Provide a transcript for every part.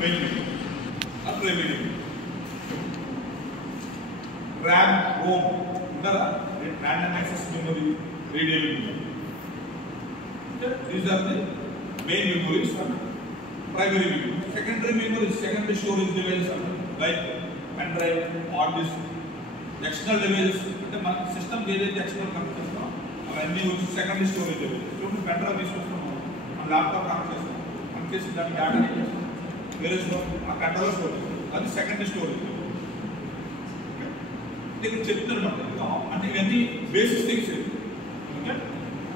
main memory or primary memory. RAM, ROM, random access memory, readable memory. Okay? These are the main memories and primary memory. Secondary memory is secondary storage devices like pen drive, hard disk. External devices, system external connections, secondary storage devices. So, pen drive is laptop connections, data, whereas controller storage, that is secondary storage. Take a chapter and any basic things. Okay?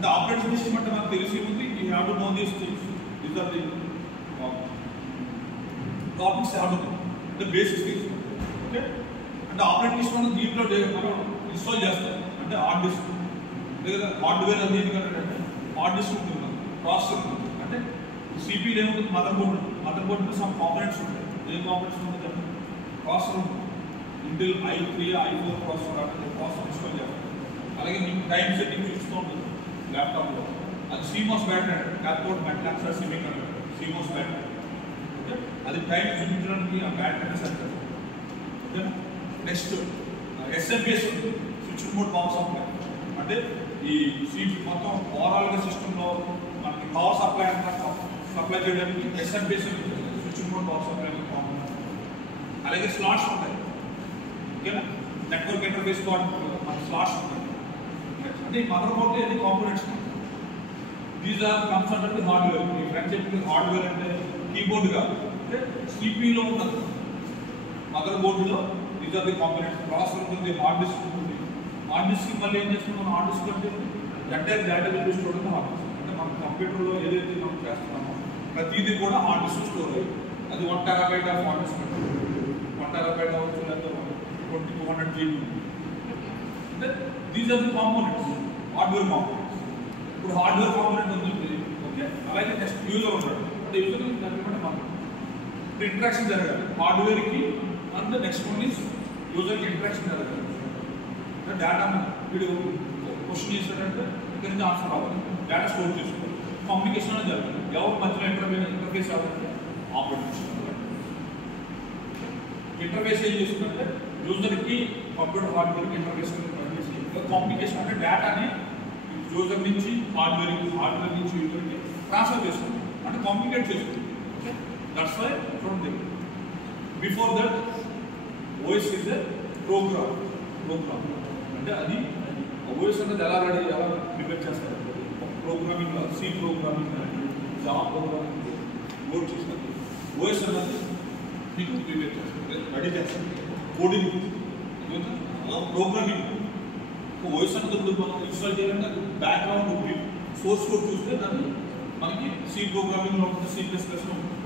The operating system, you have to know these things. These are the topics you have to know. The basic things. Okay? And the operating system is install and the hard disk. Hardware and hard disk processor. CPU motherboard some components. Processor. Intel i3, i4 processor install time setting laptop. CMOS battery, cathode metal oxide semiconductor, CMOS battery. That is time battery center. Next, SMPS switch mode power supply. This overall system power supply supply SMPS switch mode power supply. Slots. Network interface called slots. The motherboard is the components. These are comes under the hardware. The hardware and the keyboard. CPU motherboard. These are the components. Processor the hard disk. Hard disk hard disk entire data will be stored in the hard disk. Computer hard disk store. That is 1 terabyte of hard disk. 1 terabyte of 200 GB. These are the components, hardware components. Hardware component okay? Like a user the interaction hardware key and the next one is user interaction. The data question is answer data store communication interface operating system. Interface user key computer hardware interface communication అంటే డేటాని user నుంచి hardware నుంచి user కి transfer చేస్తుంది అంటే communicate చేస్తుంది. Okay that's why from they before that OS is a program అంటే అది ఓఎస్ అనేది ఎలా ప్రిపేర్ చేస్తారు programming C programming Java programming work చేస్తారు. ఓఎస్ అనేది మీకు ప్రిపేర్ చేస్తారు రెడీ చేస్తారు కోడింగ్ ప్రోగ్రామింగ్ ఓఎస్ అనేది మనం ఇన్స్టాల్ చేయాలంటే బ్యాక్గ్రౌండ్ సోర్స్ కోడ్ చూస్తే దాన్ని మనకి సి ప్రోగ్రామింగ్లో ఉంటుంది C++లో ఉంటుంది.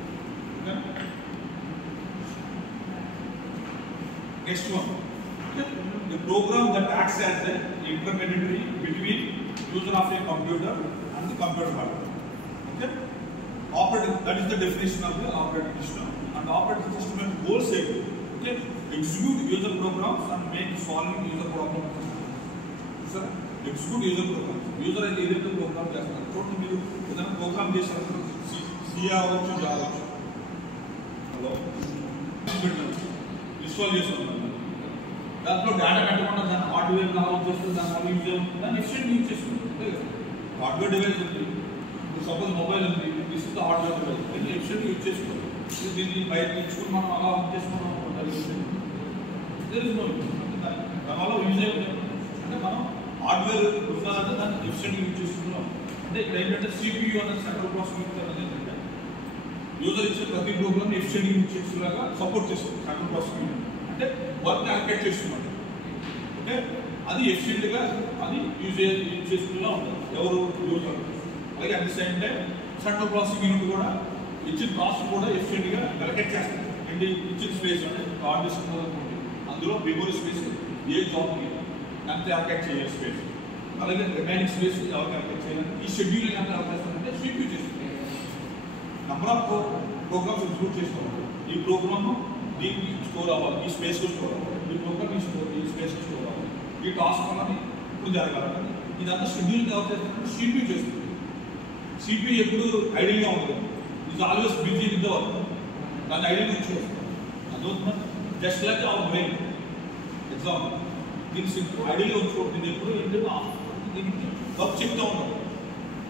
Next one the program that acts as the intermediary between user of a computer and the computer hardware. Okay, that is the definition of the operating system. And the operating system has goal set. Okay, execute user programs and make solving user problems. Sir, execute user programs. User is either to program చేస్తారు. చూడండి మీరు ఏదైనా programme చేశారు C అవ్వచ్చు Java అవ్వచ్చు. Hello install చేస్తున్నారు దాంట్లో data కట్టకుండా దాన్ని హార్డ్వేర్ కావాలి చేస్తుంది దాని యూజ్ అవుతుంది దాన్ని ఎఫిషియెంట్ యూజ్ చేస్తుంది. హార్డ్వేర్ డివైస్ ఉంది సపోజ్ మొబైల్ ఉంది this is the hardware device దీన్ని ఎఫిషియెంట్ యూజ్ చేసుకోవాలి. దీన్ని బయట తెచ్చుకుని మనం అలా యూజ్ చేసుకున్నాం దానివల్ల యూజ్ అవుతుంది అంటే మనం హార్డ్వేర్ ఉన్నదంటే దాన్ని ఎఫిషియెంట్ యూజ్ చేసుకున్నాం. అంటే ఇక్కడ ఏంటంటే CPU అనేది సెంట్రల్ ప్రాసెసింగ్ అనేది ఏంటంటే యూజర్ ఇచ్చే ప్రతి ప్రోగ్రామ్ ఎఫిషియెంట్ యూజ్ చేసేలాగా సపోర్ట్ చేస్తుంది సెంట్రల్ ప్రాసెసింగ్ అంటే వర్క్ అలొకేట్ చేస్తున్నారు. అంటే అది ఎఫిషియెంట్గా అది యూజ్ చేసుకునేలా ఉంటుంది ఎవరు యూజర్. అలాగే at the same time central processing unit కూడా ఇచ్చిన ప్రాసెస్ కూడా ఎఫిషియెంట్గా అలొకేట్ చేస్తారు. అంటే ఇచ్చిన స్పేస్ అంటే హార్డ్ డిస్క్ అనుకోండి అందులో మెమరీ స్పేస్ ఏ జాబ్కి ఎంత అలొకేట్ చేయాలి స్పేస్ అలాగే రిమైనింగ్ స్పేస్ ఎవరికి అలొకేట్ చేయాలి ఈ షెడ్యూల్ ఎంత అలొకేట్ చేస్తారంటే CPU చేస్తుంది. నెంబర్ ఆఫ్ ప్రోగ్రామ్స్ ఎగ్జిక్యూట్ చేసుకోవాలి. ఈ ప్రోగ్రామ్ దీనికి స్టోర్ అవ్వాలి ఈ స్పేస్లో స్టోర్ అవ్వాలి ఈ ప్రోగ్రామ్ ఈ స్పేస్లో స్టోర్ అవ్వాలి ఈ టాస్క్ అన్నది ఇప్పుడు జరగాలి. ఇదంతా షెడ్యూల్ ఎవరు చేస్తారంటే CPU చేస్తుంది. CPU ఎప్పుడు ఐడియల్గా ఉంటుంది is always busy with the work. దాన్ని ఐడియల్ ఉంచుకోవచ్చు. అదొక just like our brain example దీన్ని ఐడియల్ ఉంచుకోండి. దీన్ని ఎప్పుడు ఏంటంటే దీనికి వర్క్ చెప్తా ఉంటాం.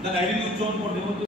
దాన్ని ఐడియల్ ఉంచుకోనుకోండి ఏమవుతుంది